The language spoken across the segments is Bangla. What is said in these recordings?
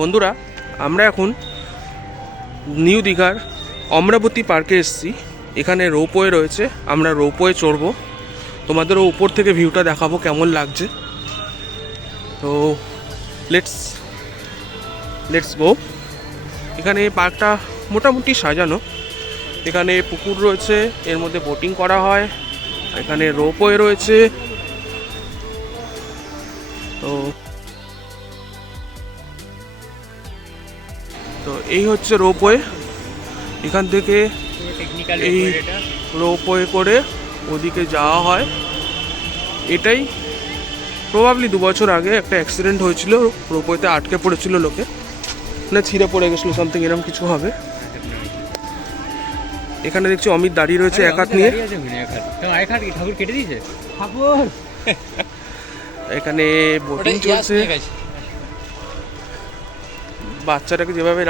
বন্ধুরা, আমরা এখন নিউ দীঘার অমরাবতী পার্কে এসেছি। এখানে রোপওয়ে রয়েছে, আমরা রোপওয়ে চড়বো। তোমাদেরও উপর থেকে ভিউটা দেখাবো কেমন লাগছে। তো লেটস লেটস গো এখানে পার্কটা মোটামুটি সাজানো। এখানে পুকুর রয়েছে, এর মধ্যে বোটিং করা হয় এখানে রোপওয়ে রয়েছে। তো এই হচ্ছে রোপওয়ে। এখান থেকে এই রোপওয়ে করে ওদিকে যাওয়া হয়। এটাই প্রবাবলি দু বছর আগে একটা অ্যাক্সিডেন্ট হয়েছিল রোপওয়েতে আটকে পড়েছিল লোকে। না ছিঁড়ে পড়ে গেছিল সামথিং এরকম কিছু হবে। এখানে দেখছি অমিত দাঁড়িয়ে রয়েছে এক হাত নিয়ে। ঠাকুর কেটে দিয়েছে? ঠাকুর! এখানে বোটিং চলছে। বাচ্চাটাকে যেভাবে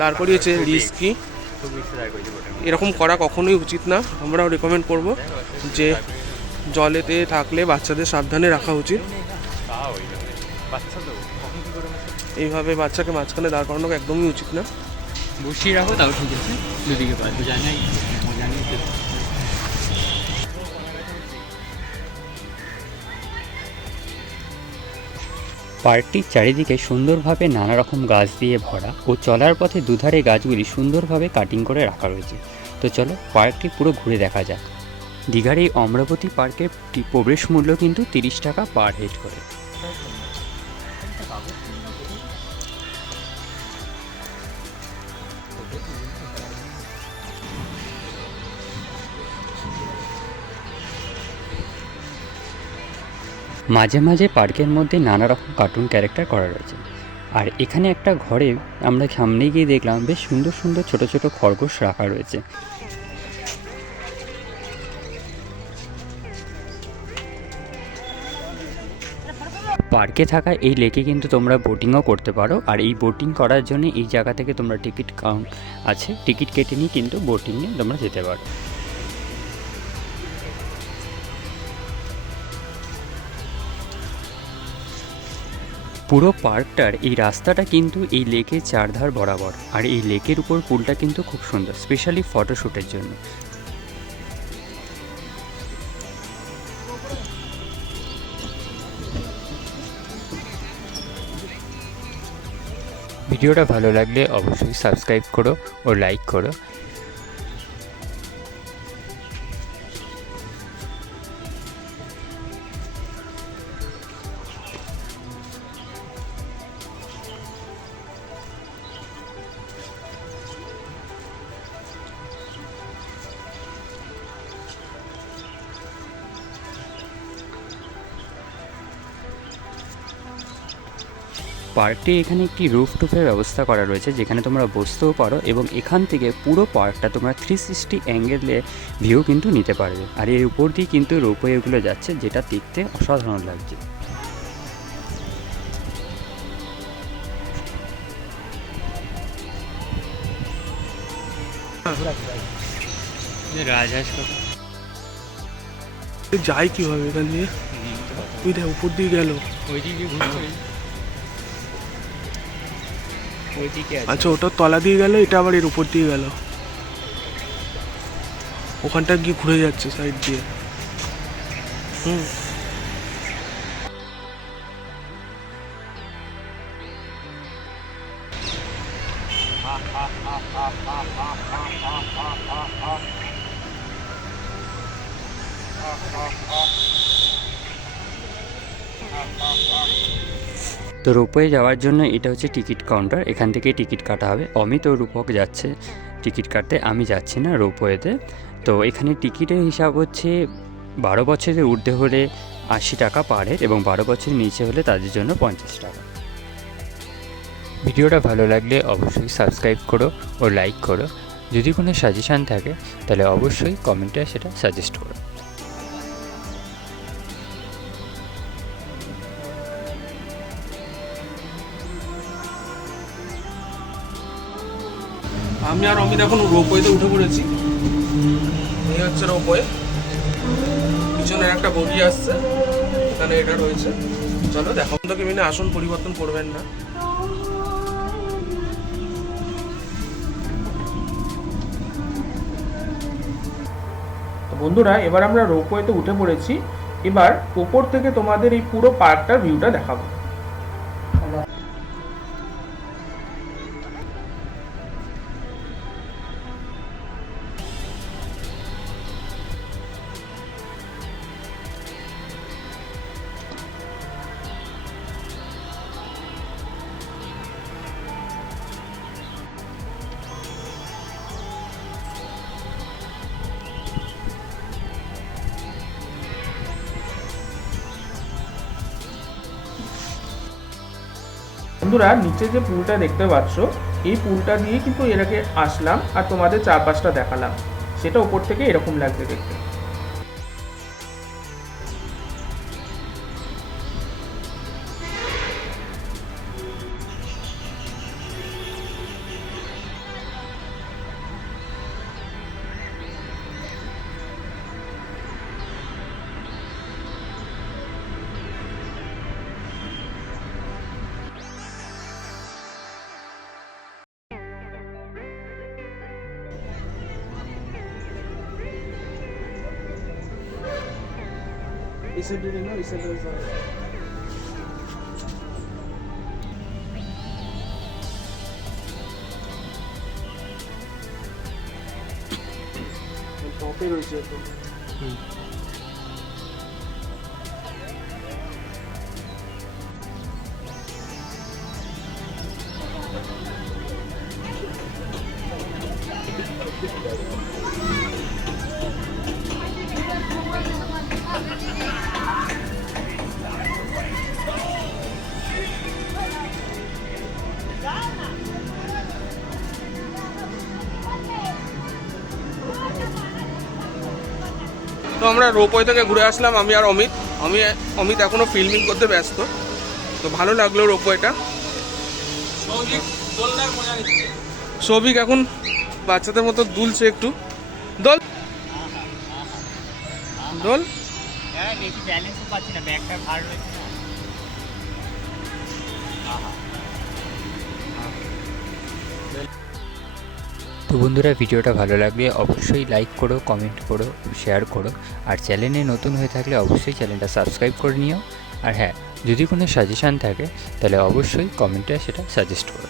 দাঁড় করিয়েছে রিস্কি। এরকম করা কখনোই উচিত না। আমরাও রেকমেন্ড করব যে জলেতে থাকলে বাচ্চাদের সাবধানে রাখা উচিত। এইভাবে বাচ্চাকে মাঝখানে দাঁড় করানো একদমই উচিত না। বসিয়ে রাখো তাও ঠিক আছে। দুদিকে পারব জানাই। পার্কটির চারিদিকে সুন্দরভাবে নানা রকম গাছ দিয়ে ভরা ও চলার পথে দুধারে গাছগুলি সুন্দরভাবে কাটিং করে রাখা রয়েছে। তো চলো পার্কটি পুরো ঘুরে দেখা যাক। দীঘার এই অমরাবতী পার্কের প্রবেশ মূল্য কিন্তু তিরিশ টাকা পার হেড করে। মাঝে মাঝে পার্কের মধ্যে নানা রকম কার্টুন ক্যারেক্টার করা রয়েছে। আর এখানে একটা ঘরে আমরা সামনে গিয়ে দেখলাম বেশ সুন্দর সুন্দর ছোট ছোট খরগোশ রাখা রয়েছে। পার্কে থাকা এই লেকে কিন্তু তোমরা বোটিংও করতে পারো। আর এই বোটিং করার জন্য এই জায়গা থেকে তোমরা টিকিট কাউন্ট আছে, টিকিট কেটে নিয়ে কিন্তু বোটিংয়ে তোমরা যেতে পারো। পুরো পার্কটার এই রাস্তাটা কিন্তু এই লেকের চারধার বরাবর, আর এই লেকের উপর পুলটা কিন্তু খুব সুন্দর স্পেশালি ফটোশ্যুটের জন্য। ভিডিওটা ভালো লাগলে অবশ্যই সাবস্ক্রাইব করো ও লাইক করো। পার্কটি এখানে একটি রুফ টুপের ব্যবস্থা করা রয়েছে যেখানে তোমরা বসতেও পারো এবং এখান থেকে পুরো পার্কটা তোমরা থ্রি সিক্সটি অ্যাঙ্গেলে ভিউ কিন্তু নিতে পারবে। আর এর উপর দিয়ে কিন্তু রোপওয়েগুলো যাচ্ছে যেটা দেখতে অসাধারণ লাগছে। রাজহাঁস যাই কীভাবে এখান দিয়ে। তুই দেখ উপর দিয়ে গেল। ওই দিকে আচ্ছা ওটার তলা দিয়ে গেল, এটা আবার এর উপর দিয়ে গেল? ওখানটা গিয়ে ঘুরে যাচ্ছে সাইড দিয়ে। হুম। তো রোপওয়ে যাওয়ার জন্য এটা হচ্ছে টিকিট কাউন্টার। এখান থেকে টিকিট কাটা হবে। অমিত ও রূপক যাচ্ছে টিকিট কাটতে, আমি যাচ্ছি না রোপওয়েতে তো এখানে টিকিটের হিসাব হচ্ছে বারো বছরের ঊর্ধ্বে হলে আশি টাকা পার হেড এবং বারো বছরের নিচে হলে তাদের জন্য পঞ্চাশ টাকা। ভিডিওটা ভালো লাগলে অবশ্যই সাবস্ক্রাইব করো ও লাইক করো। যদি কোনো সাজেশান থাকে, তাহলে অবশ্যই কমেন্টে সেটা সাজেস্ট করো। আমি আর অমিত এখন রোপওয়েতে উঠে পড়েছি। এই হচ্ছে রোপওয়ে। পিছনের একটা বগি আসছে। এখানে এটা রয়েছে। চলো দেখো তো কেমিনে আসন, পরিবর্তন করবেন না। বন্ধুরা, এবার আমরা রোপওয়েতে উঠে পড়েছি। এবার ওপর থেকে তোমাদের এই পুরো পার্কটার ভিউটা দেখাবো। বন্ধুরা, নিচে যে পুলটা দেখতে পাচ্ছ, এই পুলটা দিয়ে কিন্তু এর আগে আসলাম আর তোমাদের চারপাশটা দেখালাম। সেটা উপর থেকে এরকম লাগবে দেখতে। Isudurino, isadurino. Okay, Roger. Hmm. Thank you. তো আমরা রোপওয়ে থেকে ঘুরে আসলাম, আমি আর অমিত। আমি, অমিত এখনও ফিল্মিং করতে ব্যস্ত। তো ভালো লাগল রোপওয়েটা। সৌভিক এখন বাচ্চাদের মতো দুলছে একটু। দোল। দোল। ব্যালেন্সও পাচ্ছি না, ব্যাগটা তো বন্ধুরা, ভিডিওটা ভালো লাগলে অবশ্যই লাইক করো কমেন্ট করো শেয়ার করো। আর চ্যানেলে নতুন হয়ে থাকলে অবশ্যই চ্যানেলটা সাবস্ক্রাইব করে নিও। আর হ্যাঁ যদি কোনো সাজেশান থাকে, তাহলে অবশ্যই কমেন্টে সেটা সাজেস্ট করো।